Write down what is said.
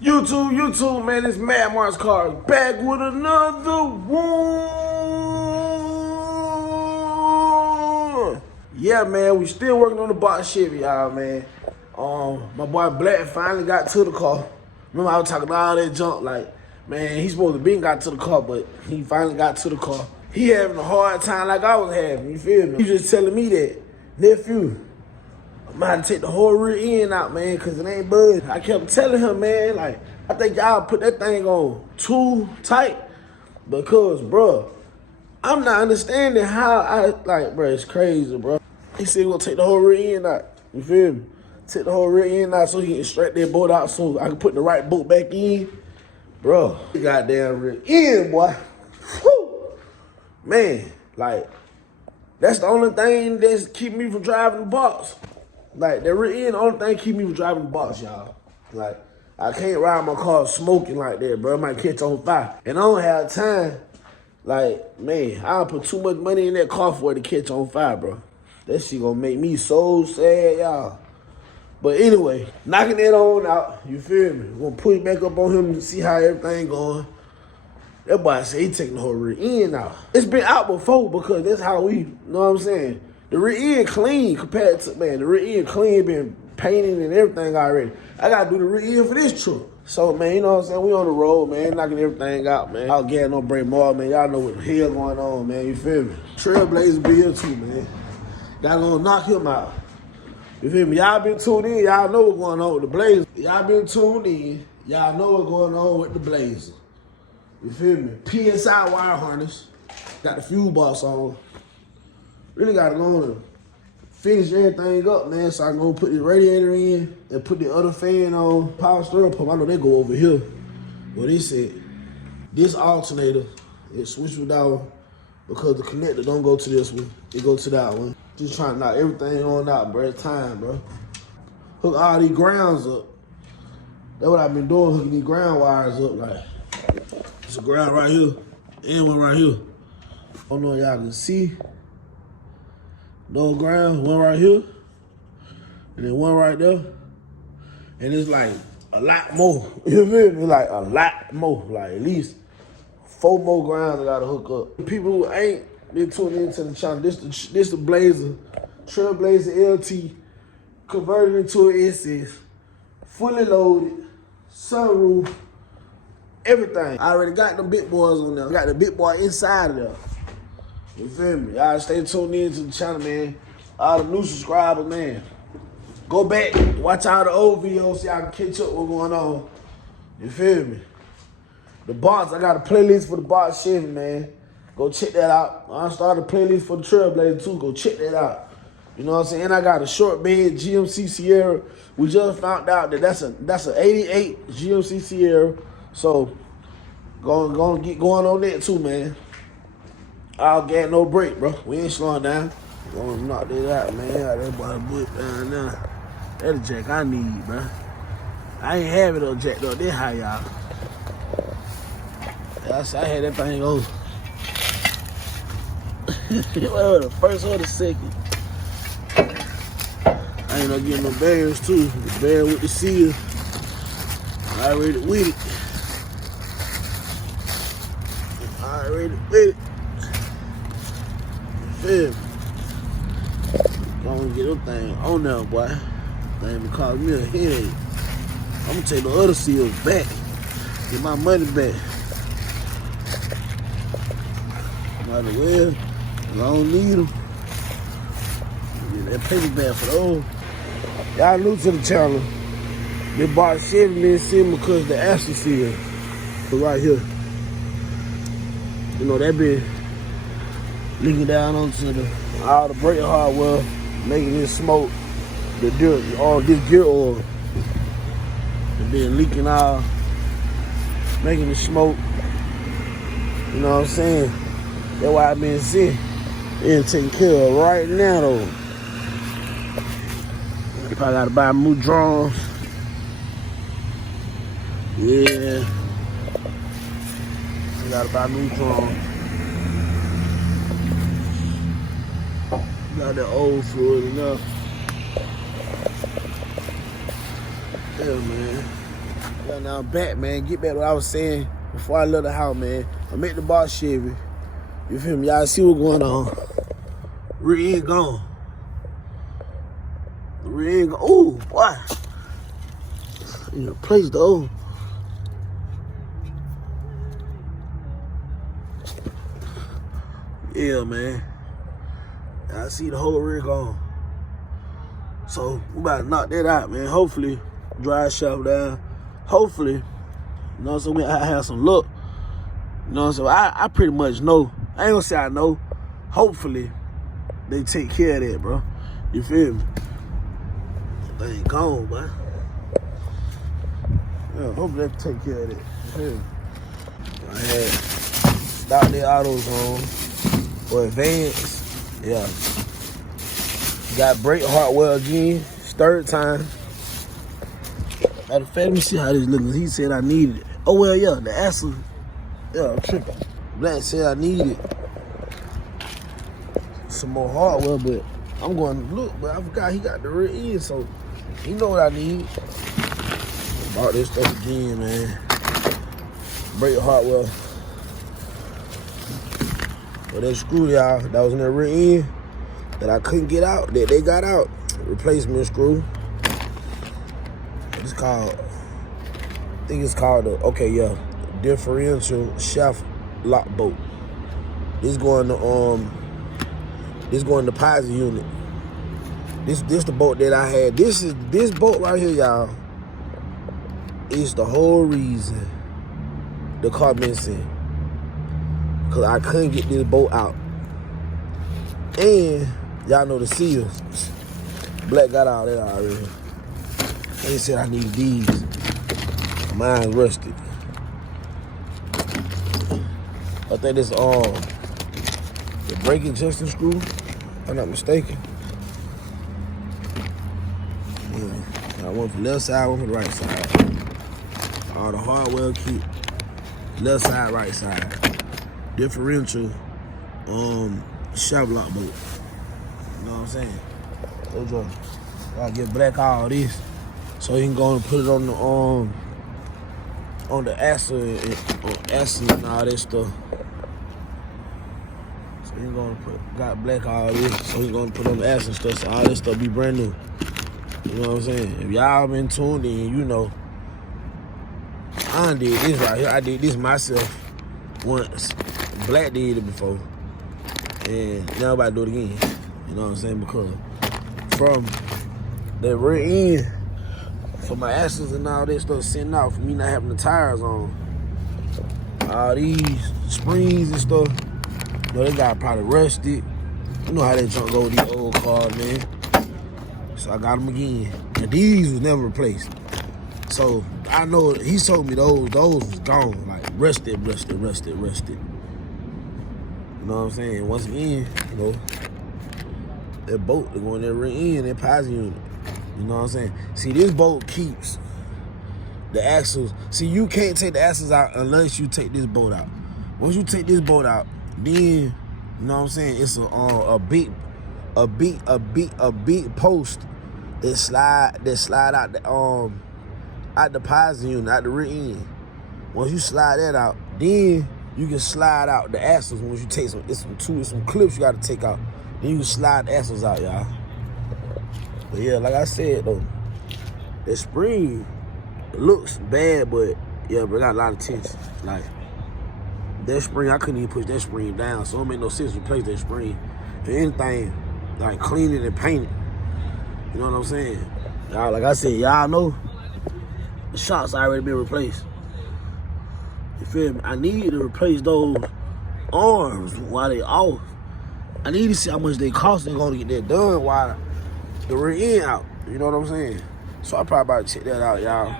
YouTube, man, it's MaddMarksCars back with another one. Yeah, man, we still working on the box Chevy, y'all, man. My boy Black finally got to the car. Remember I was talking about all that junk, like, man, he's supposed to be got to the car, but he finally got to the car. He having a hard time like I was having, you feel me? He just telling me that, nephew, I'm about to take the whole rear end out, man, because it ain't budging. I kept telling him, man, like, I think y'all put that thing on too tight because, bro, I'm not understanding how bro, it's crazy, bro. He said he gonna take the whole rear end out, you feel me? Take the whole rear end out so he can straight that bolt out so I can put the right bolt back in. Bro, goddamn rear end, boy. Whew. Man, like, that's the only thing that's keeping me from driving the box. Like, the rear end, the only thing keep me from driving the box, y'all. Like, I can't ride my car smoking like that, bro. It might catch on fire. And I don't have time. Like, man, I'll put too much money in that car for it to catch on fire, bro. That shit gonna make me so sad, y'all. But anyway, knocking that on out, you feel me? We're gonna push back up on him to see how everything going. That boy said he taking the whole rear end out. It's been out before because that's how we, you know what I'm saying? The rear end clean compared to, man, the rear end clean, been painted and everything already. I gotta do the rear end for this truck. So, man, you know what I'm saying? We on the road, man, knocking everything out, man. I'll get no break more, man. Y'all know what the hell going on, man, you feel me? Trailblazer be here too, man. Gotta go knock him out. You feel me? Y'all been tuned in, y'all know what's going on with the Blazer. Y'all been tuned in, y'all know what's going on with the Blazer. You feel me? PSI wire harness. Got the fuel box on. Really gotta go on and finish everything up, man, so I can go put the radiator in and put the other fan on. Power steering pump, I know they go over here. Well, they said this alternator, it switched down because the connector don't go to this one. It go to that one. Just trying to knock everything on out, bro. It's time, bro. Hook all these grounds up. That's what I've been doing, hooking these ground wires up. Like, there's a ground right here and one right here. I don't know if y'all can see. No ground, one right here, and then one right there. And it's like a lot more. You feel me? Like a lot more. Like at least 4 more grounds I gotta hook up. People who ain't been tuned into the channel, this the Blazer, Trailblazer LT, converted into an SS, fully loaded, sunroof, everything. I already got the big boys on there. I got the big boy inside of there. You feel me? Y'all stay tuned in to the channel, man. All the new subscribers, man. Go back, watch all the old videos so y'all can catch up what's going on. You feel me? The box, I got a playlist for the box Chevy, man. Go check that out. I started a playlist for the Trailblazer too. Go check that out. You know what I'm saying? And I got a short bed GMC Sierra. We just found out that that's an 88 GMC Sierra. So gonna get going on that too, man. I'll get no break, bro. We ain't slowing down. Gonna knock that out, man. That boy boot down now. That's the jack I need, bro. I ain't have it on jacked up this high, y'all. I had that thing on. Well, the first or the second. I ain't not getting no bears too. The bear with the seal. Already with it. Already with it. Feel me? Gonna get them thing on there, boy. They been causing me a headache. I'm gonna take the other seals back. Get my money back. Might as well. I don't need them. Get that paper back for those. Y'all new to the channel. They bought Chevy been sitting because the Ashley seal right here. You know, that been leaking down onto all the brake hardware, making it smoke. All this gear oil. It been leaking out, making it smoke. You know what I'm saying? That's why I've been sick. It's taken care of right now though. If I gotta buy new drums. Yeah. I gotta buy new drums. Got that old fluid enough. Yeah, man. Yeah, now I'm back, man. Get back to what I was saying before I left the house, man. I'm at the box Chevy. You feel me? Y'all see what's going on. Rear end gone. The rear end gone. Ooh, boy. In your place, though. Yeah, man. I see the whole rear gone. So, we about to knock that out, man. Hopefully, drive shaft down. Hopefully, you know, so I have some luck. You know, so I pretty much know. I ain't gonna say I know. Hopefully, they take care of that, bro. You feel me? They ain't gone, man. Yeah, hopefully they take care of that. You feel me? I had stopped their autos on for advance. Yeah. Got brake hardware again. It's third time. Matter of fact, let me see how this looking. He said I needed it. Oh, well, yeah, the axle. Yeah, I'm tripping. Black said I needed some more hardware, but I'm going to look, but I forgot he got the rear end, so he know what I need. Bought this stuff again, man. Brake hardware. But that screw, y'all, that was in the rear end that I couldn't get out, that they got out. Replacement screw. It's called, I think it's called the, differential shaft lock bolt. This going to posi unit. This the bolt that I had. This bolt right here, y'all, is the whole reason the car missing. Cause I couldn't get this bolt out. And y'all know the seals. Black got all that already. They said I needed these. Mine's rusted. I think this the brake adjusting screw, if I'm not mistaken. Yeah. I went for the left side, one for the right side. All the hardware kit. Left side, right side. Differential shaft lock bolt. You know what I'm saying? So I get Black all this, so he can go and put it on the axle and all that stuff. So he got Black all this, so he gonna put on the axle and stuff. So all this stuff be brand new. You know what I'm saying? If y'all been tuned in, you know I did this right here. I did this myself once. Black did it before, and now I'm about to do it again. You know what I'm saying? Because from the rear end, for my axles and all that stuff sitting out, for me not having the tires on, all these springs and stuff, you know, they got probably rusted. You know how that junk go with these old cars, man. So I got them again, and these was never replaced. So I know he told me those was gone, like rusted. You know what I'm saying? Once again, you know, that bolt, they go in that rear end, that posi unit. You know what I'm saying? See, this bolt keeps the axles. See, you can't take the axles out unless you take this bolt out. Once you take this bolt out, then, you know what I'm saying, it's a big post that slide out the posi unit, out the rear end. Once you slide that out, then you can slide out the axles. Once you take some clips you gotta take out. Then you can slide the axles out, y'all. But yeah, like I said though, that spring looks bad, but yeah, but it got a lot of tension. Like that spring, I couldn't even push that spring down, so it made no sense to replace that spring. If anything, like clean it and paint it. You know what I'm saying? Y'all, like I said, y'all know the shocks already been replaced. You feel me? I need to replace those arms while they off. I need to see how much they cost and going to get that done while the rear end out. You know what I'm saying? So I probably about to check that out, y'all.